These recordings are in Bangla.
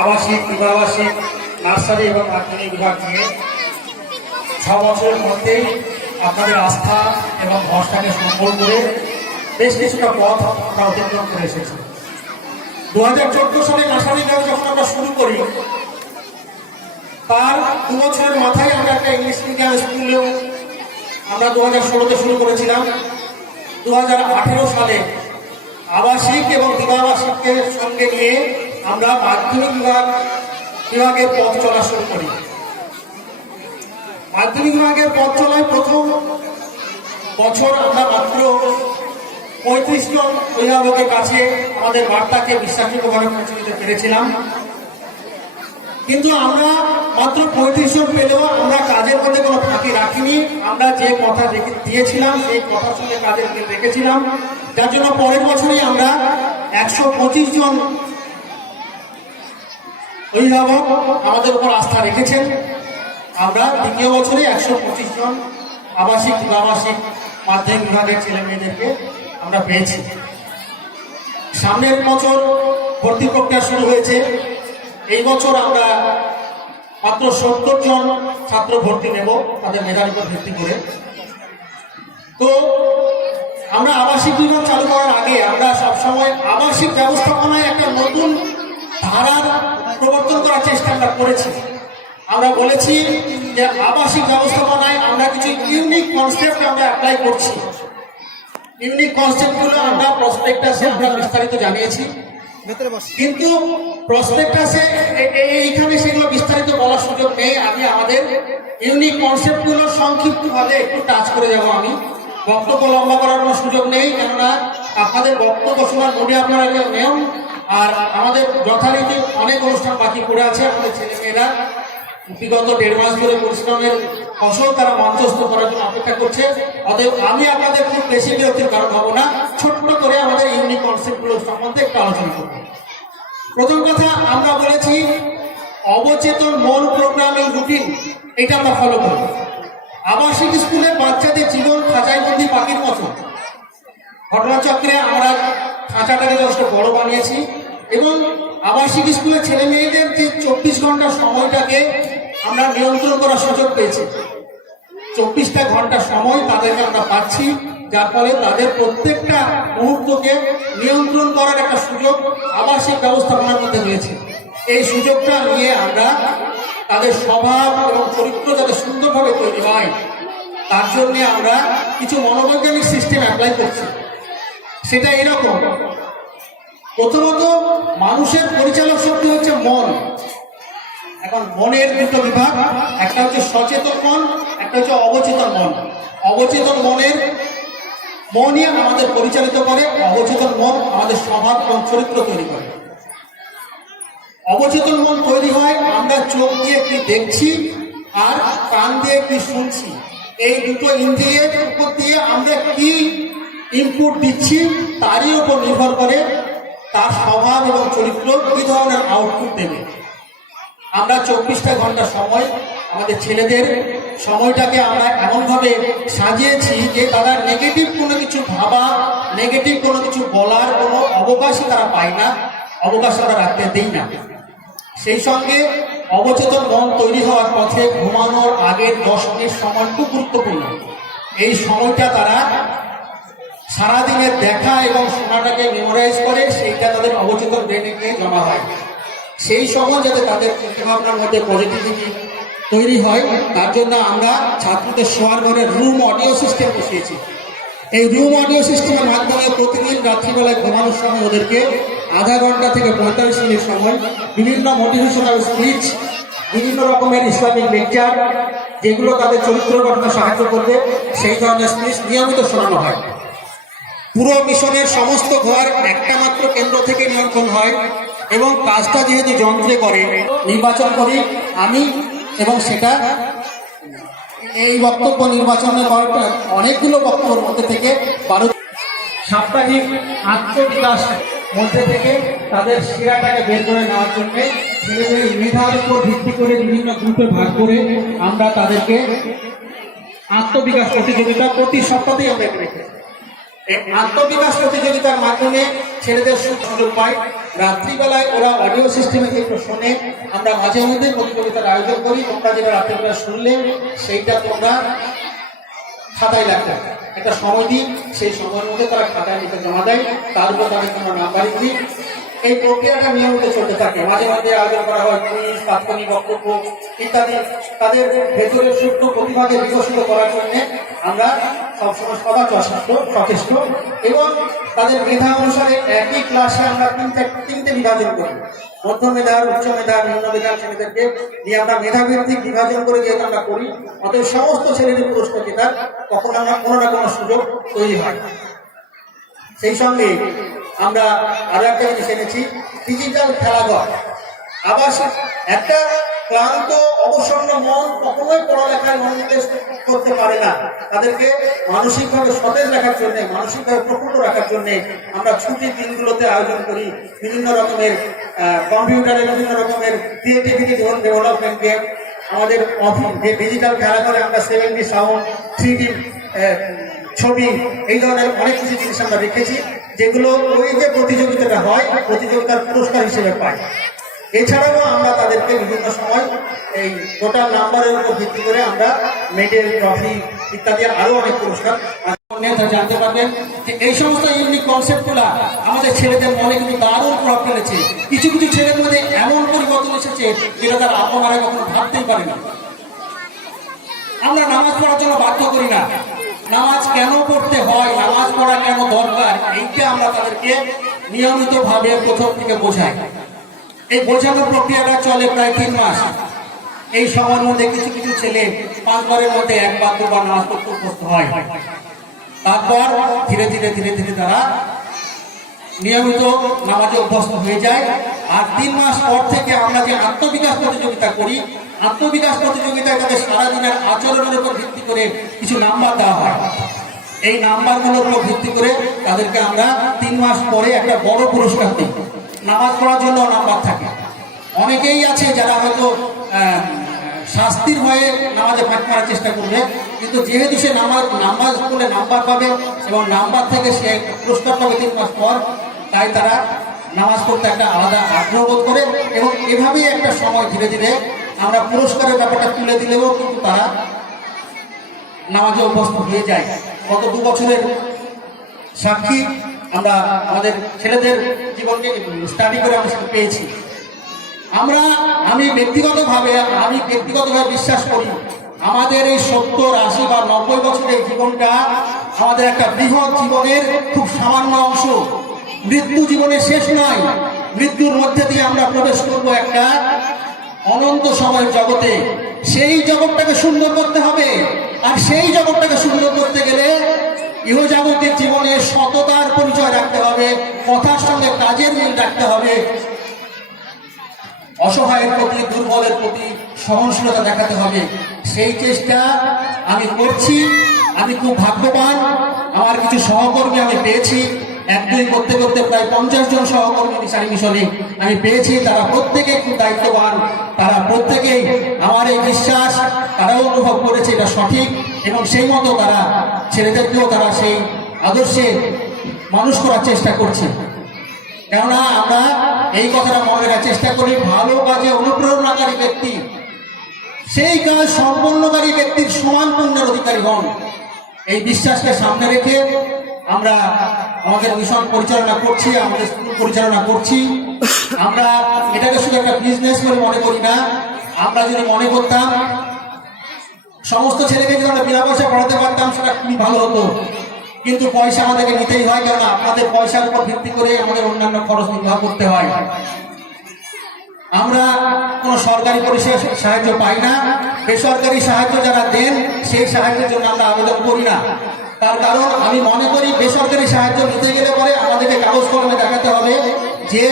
আবাসিক, বিভাবাসিক, নার্সারি এবং মাধ্যমিক বিভাগ নিয়ে 6 বছরের মধ্যেই আপনাদের আস্থা এবং ভরসাকে সম্বল করে বেশ কিছুটা পথ আমরা অতিক্রম করে এসেছি। 2014 সালে নার্সারি বিভাগ যখন আমরা শুরু করি, তার 2 বছরের মাথায় আমরা একটা ইংলিশ মিডিয়াম স্কুলেও আমরা 2016-তে শুরু করেছিলাম। 2018 সালে আবাসিক এবং বিভাবাসিককে সঙ্গে নিয়ে আমরা মাধ্যমিক বিভাগের পথ চলা শুরু করি। মাধ্যমিক বিভাগের পথ চলায় প্রথম বছর আমরা মাত্র 35 জন অভিভাবকের কাছে আমাদের বার্তাকে বিশ্বাসযোগ্যভাবে পৌঁছে দিতে পেরেছিলাম। কিন্তু আমরা মাত্র 35 জন পেলেও আমরা কাজের মধ্যে কোনো ফাঁকি রাখিনি। আমরা যে কথা দিয়েছিলাম সেই কথার সঙ্গে কাজের মিল রেখেছিলাম, যার জন্য পরের বছরই আমরা 125 জন অভিভাবক আমাদের উপর আস্থা রেখেছেন। আমরা দ্বিতীয় বছরে 125 জন আবাসিক, বিভাবাসিক, মাধ্যমিক বিভাগের ছেলে মেয়েদেরকে আমরা পেয়েছি। সামনের বছর ভর্তি প্রক্রিয়া শুরু হয়েছে। এই বছর আমরা মাত্র 70 জন ছাত্র ভর্তি নেব তাদের মেধার উপর ভিত্তি করে। তো আমরা আবাসিক বিভাগ চালু করার আগে আমরা সবসময় আবাসিক ব্যবস্থাপনায় একটা নতুন ধারার প্রবর্তন করার চেষ্টা আমরা করেছি। আমরা বলেছি যে আবাসিক ব্যবস্থাপনায় আমরা কিছু ইউনিক কনসেপ্ট আমরা অ্যাপ্লাই করছি। ইউনিক কনসেপ্টগুলো আমরা প্রসপেক্টাসে আমরা বিস্তারিত জানিয়েছি, কিন্তু প্রসপেক্টাসে এইখানে সেগুলো বিস্তারিত বলার সুযোগ নেই। আমি আমাদের ইউনিক কনসেপ্টগুলো সংক্ষিপ্তভাবে একটু টাচ করে যাব। আমি বক্তব্য লম্বা করার কোনো সুযোগ নেই, কেননা আপনাদের বক্তব্য শোনার মোডে আপনারা নেন। আর আমাদের যথারীতি অনেক অনুষ্ঠান বাকি পড়ে আছে। আমাদের ছেলেমেয়েরা বিগত 1.5 মাস ধরে পরিশ্রমের ফসল তারা মঞ্চস্থ করার জন্য অপেক্ষা করছে। অতএব আমি আপনাদের খুব বেশি বিরক্তির কারণ হব না, ছোট্ট করে আমাদের ইউনিক কনসেপ্টগুলো সম্বন্ধে একটু আলোচনা করব। প্রথম কথা, আমরা বলেছি অবচেতন মন প্রোগ্রামিং রুটিন, এটা আমরা ফলো করব। আবাসিক স্কুলের বাচ্চাদের জীবন খাঁচাইবন্দি পাখির মতো। ঘটনাচক্রে আমরা খাঁচাটাকে যথেষ্ট বড় বানিয়েছি এবং আবাসিক স্কুলের ছেলে মেয়েদের যে 24 ঘন্টা সময়টাকে আমরা নিয়ন্ত্রণ করার সুযোগ পেয়েছি। 24টা ঘন্টা সময় তাদেরকে আমরা পাচ্ছি, যার ফলে তাদের প্রত্যেকটা মুহূর্তকে নিয়ন্ত্রণ করার একটা সুযোগ আবাসিক ব্যবস্থাপনার মধ্যে রয়েছে। এই সুযোগটা নিয়ে আমরা তাদের স্বভাব এবং চরিত্র যাতে সুন্দরভাবে তৈরি হয়, তার জন্য আমরা কিছু মনোবৈজ্ঞানিক সিস্টেম অ্যাপ্লাই করছি। সেটা এরকম, প্রথমত মানুষের পরিচালক শক্তি হচ্ছে মন। এখন মনের দুটো বিভাগ, একটা হচ্ছে সচেতন মন, একটা হচ্ছে অবচেতন মন। অবচেতন মনই আমাদের পরিচালিত করে, অবচেতন মন আমাদের স্বভাব এবং চরিত্র তৈরি করে। অবচেতন মন তৈরি হয় আমরা চোখ দিয়ে কি দেখছি আর কান দিয়ে কি শুনছি, এই দুটো ইন্দ্রিয়ের উপর দিয়ে আমরা কি ইনপুট দিচ্ছি তারই উপর নির্ভর করে তার স্বভাব এবং চরিত্র কি ধরনের আউটপুট দেবে। আমরা 24টা ঘন্টা সময় আমাদের ছেলেদের সময়টাকে আমরা এমনভাবে সাজিয়েছি যে তারা নেগেটিভ কোনো কিছু ভাবা, নেগেটিভ কোনো কিছু বলার কোনো অবকাশই তারা পায় না, অবকাশ তারা রাখতে দেই না। সেই সঙ্গে অবচেতন মন তৈরি হওয়ার পথে ঘুমানোর আগের 10 মিনিট সময় খুব গুরুত্বপূর্ণ। এই সময়টা তারা সারাদিনের দেখা এবং শোনাটাকে মেমোরাইজ করে, সেইটা তাদের অবচেতন ব্রেনে গিয়ে জমা হয়। সেই সময় যাতে তাদের চিন্তাভাবনার মধ্যে পজিটিভিটি তৈরি হয়, তার জন্য আমরা ছাত্রদের শোয়ার ঘরে রুম অডিও সিস্টেম বসিয়েছি। এই রুম অডিও সিস্টেমের মাধ্যমে প্রতিদিন রাত্রিবেলায় ঘুমানোর সময় ওদেরকে আধা ঘন্টা থেকে 45 মিনিট সময় বিভিন্ন মোটিভেশনাল স্পিচ, বিভিন্ন রকমের ইসলামিক লেকচার, যেগুলো তাদের চরিত্র গঠনে সাহায্য করবে, সেই ধরনের স্পিচ নিয়মিত শোনানো হয়। পুরো মিশনের সমস্ত ঘর একটা মাত্র কেন্দ্র থেকে নিয়ন্ত্রণ হয় এবং কাজটা যেহেতু যন্ত্রে করে, নির্বাচন করি আমি, এবং সেটা এই বক্তব্য নির্বাচনের অনেকগুলো বক্তব্যের মধ্যে থেকে সাপ্তাহিক আত্মবিকাশ মধ্যে থেকে তাদের সেরাটাকে বের করে নেওয়ার জন্য ছেলেদের মেধার উপর ভিত্তি করে বিভিন্ন গ্রুপে ভাগ করে আমরা তাদেরকে আত্মবিকাশ প্রতিযোগিতা প্রতি সপ্তাহেই আমরা রেখেছি। এই আত্মবিকাশ প্রতিযোগিতার মাধ্যমে ছেলেদের সুযোগ পায়। রাত্রিবেলায় ওরা অডিও সিস্টেমে যেগুলো শোনে, আমরা মাঝে মধ্যে প্রতিযোগিতার আয়োজন করি। তোমরা যেটা রাত্রিবেলা শুনলে সেইটা তোমরা খাতায় লেখো, একটা সময় দিই, সেই সময়ের মধ্যে তারা খাতায় লিখে জমা দেয়, তার উপর তাদের তোমরা নাম্বারিং দিই। এই প্রক্রিয়াটা নিয়মিত চলতে থাকে। মাঝে মাঝে আয়োজন করা হয় কুইজ, তাৎক্ষণিক বক্তব্য ইত্যাদি। তাদের ভেতরের সূক্ষ্ম প্রতিভাকে বিকশিত করার জন্য আমরা সবসময় সদা সচেষ্ট এবং তাদের মেধা অনুসারে একই ক্লাসে আমরা তিনটে বিভাজন করি। মধ্য মেধার, উচ্চ মেধার, নিম্ন মেধার ছেলেদেরকে নিয়ে আমরা মেধাভিত্তিক বিভাজন করে যেহেতু আমরা করি, অতএব সমস্ত ছেলেদের পুরস্কার জেতার তখন আমরা কোনো না কোনো সুযোগ তৈরি হয়। সেই সঙ্গে আমরা আরো একটা জিনিস এনেছি, ডিজিটাল খেলাঘর। আবাসিক একটা ক্লান্ত অবসন্ন মন কখনোই পড়ালেখায় মনোনিবেশ করতে পারে না। তাদেরকে মানসিকভাবে সতেজ রাখার জন্য, মানসিকভাবে প্রফুল্ল রাখার জন্য আমরা ছুটির দিনগুলোতে আয়োজন করি বিভিন্ন রকমের কম্পিউটারে বিভিন্ন রকমের ক্রিয়েটিভিটি ডেভেলপমেন্ট গেম। আমাদের ডিজিটাল খেলাঘরে আমরা 7D সাউন্ড, 3D ছবি, এই ধরনের অনেক কিছু জিনিস আমরা রেখেছি, যেগুলো ওই যে প্রতিযোগিতাটা হয় প্রতিযোগিতার পুরস্কার হিসেবে পাই। এছাড়াও আমরা তাদেরকে বিভিন্ন সময় এই টোটাল নাম্বারের উপর ভিত্তি করে আমরা মেডেল, ট্রফি ইত্যাদি আরো অনেক পুরস্কার জানতে পারবেন। যে এই সমস্ত ইউনিক কনসেপ্টগুলা আমাদের ছেলেদের মনে কিন্তু দারুণ প্রভাব ফেলেছে। কিছু কিছু ছেলের মধ্যে এমন পরিবর্তন এসেছে যেটা তার আপন মারা কখনো ভাবতেই পারে না। আমরা নামাজ পড়ার জন্য বাধ্য করি না, নামাজ কেন পড়তে হয়, নামাজ পড়া কেন দরকার, এইটা আমরা তাদেরকে নিয়মিত ভাবে প্রথম থেকে বোঝাই। এই বোঝানোর প্রক্রিয়াটা চলে প্রায় 3 মাস। এই সময়ের মধ্যে কিছু কিছু ছেলে 5 বারের মধ্যে 1 বার 2 বার নামাজ পড়তে অভ্যস্ত হয়। তারপর ধীরে ধীরে ধীরে ধীরে তারা নিয়মিত নামাজে অভ্যস্ত হয়ে যায়। আর 3 মাস পর থেকে আমরা যে আত্মবিকাশ প্রতিযোগিতা করি, আত্মবিকাশ প্রতিযোগিতায় তাদের সারাদিনের আচরণের উপর ভিত্তি করে কিছু নাম্বার দেওয়া হয়। এই নাম্বারগুলোর উপর ভিত্তি করে তাদেরকে আমরা 3 মাস পরে একটা বড় পুরস্কার দিই। নামাজ পড়ার জন্য নাম্বার থাকে। অনেকেই আছে যারা হয়তো শাস্তির ভয়ে নামাজে ফাঁক মারার চেষ্টা করবে, কিন্তু যেহেতু সে নামাজ পড়লে নাম্বার পাবে এবং নাম্বার থেকে সে পুরস্কার পাবে 3 মাস পর, তাই তারা নামাজ পড়তে একটা আলাদা আগ্রহ বোধ করে এবং এভাবেই একটা সময় ধীরে ধীরে আমরা পুরস্কারের ব্যাপারটা তুলে দিলেও কিন্তু তারা নামাজে অভ্যস্ত হয়ে যায়। গত 2 বছরের সাক্ষী আমরা আমাদের ছেলেদের জীবনকে স্টাডি করে আমরা সেটা পেয়েছি। আমি ব্যক্তিগতভাবে বিশ্বাস করি আমাদের এই 70, 80 বা 90 বছরের জীবনটা আমাদের একটা বৃহৎ জীবনের খুব সামান্য অংশ। মৃত্যু জীবনের শেষ নয়, মৃত্যুর মধ্যে দিয়ে আমরা প্রবেশ করব একটা অনন্ত সময়ের জগতে। সেই জগৎটাকে সুন্দর করতে হবে, আর সেই জগৎটাকে সুন্দর করতে গেলে ইহজাগতিক জীবনে সততার পরিচয় রাখতে হবে, কথার সঙ্গে কাজের মিল রাখতে হবে, অসহায়ের প্রতি, দুর্বলের প্রতি সহনশীলতা দেখাতে হবে। সেই চেষ্টা আমি করছি। আমি খুব ভাগ্যবান, আমার কিছু সহকর্মী আমি পেয়েছি। 1-2 করতে করতে প্রায় 50 জন সহকর্মী দিশারি মিশনে আমি পেয়েছি। তারা প্রত্যেকেই খুব দায়িত্ববান, তারা প্রত্যেকেই আমার এই বিশ্বাস তারাও অনুভব করেছে এটা সঠিক, এবং সেই মতো তারা ছেলেদেরকেও তারা সেই আদর্শে মানুষ করার চেষ্টা করছে। কেননা আমরা এই কথাটা মনে রাখার চেষ্টা করি, ভালো কাজে অনুপ্রেরণাকারী ব্যক্তি সেই কাজ সম্পন্নকারী ব্যক্তির সমান পুণ্যের অধিকারী হন। এই বিশ্বাসকে সামনে রেখে আমরা আমাদের মিশন পরিচালনা করছি, আমাদের স্কুল পরিচালনা করছি। আমরা এটাকে শুধু একটা বিজনেস বলে মনে করি না। আমরা যদি মনে করতাম সমস্ত ছেলেকে যদি আমরা বিনা পয়সা পড়াতে পারতাম সেটা খুবই ভালো হতো, কিন্তু পয়সা আমাদেরকে নিতেই হয়, কেননা আপনাদের পয়সার উপর ভিত্তি করে আমাদের অন্যান্য খরচ নির্বাহ করতে হয়। আমরা কোনো সরকারি পরিষেবা সাহায্য পাই না, বেসরকারি সাহায্য যারা দেন সেই সাহায্যের জন্য আমরা আবেদন করি না। তার কারণ আমি মনে করি বেসরকারি সাহায্য নিতে গেলে পরে আমাদেরকে কাগজ কলমে দেখাতে হবে যে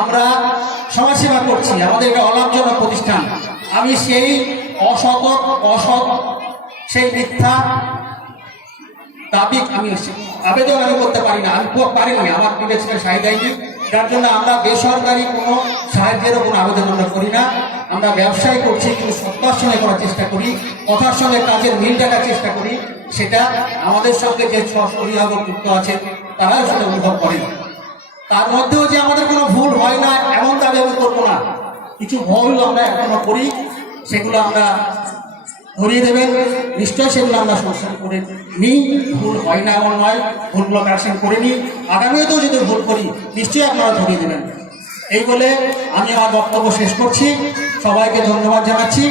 আমরা সমাজসেবা করছি, আমাদের এটা অলাভজনক প্রতিষ্ঠান। আমি সেই অসৎ সেই মিথ্যা দাবি আমি আবেদন করতে পারি না, আমি পারিনি, আমার বিবেচনায় সাহায্য দেয়নি। যার জন্য আমরা বেসরকারি কোনো সাহায্যেরও কোনো আবেদন আমরা করি না। আমরা ব্যবসায় করছি কিন্তু সত্তার সঙ্গে করার চেষ্টা করি, কথার সঙ্গে কাজের মিল রাখার চেষ্টা করি, সেটা আমাদের সঙ্গে যে অভিভাবক যুক্ত আছে তারাও সেটা অনুভব করে। তার মধ্যেও যে আমাদের কোনো ভুল হয় না এমন দাবি আমি করবো না, কিছু ভুল আমরা এখনো করি, সেগুলো আমরা ধরিয়ে দেবেন, নিশ্চয়ই সেগুলো আমরা সংশোধন করে নিই। ভুল হয় না এমন নয়, ভুলগুলো কারেকশন করে নিই, আগামীতেও যদি ভুল করি নিশ্চয়ই আপনারা ধরিয়ে দেবেন। এই বলে আমি আমার বক্তব্য শেষ করছি, সবাইকে ধন্যবাদ জানাচ্ছি।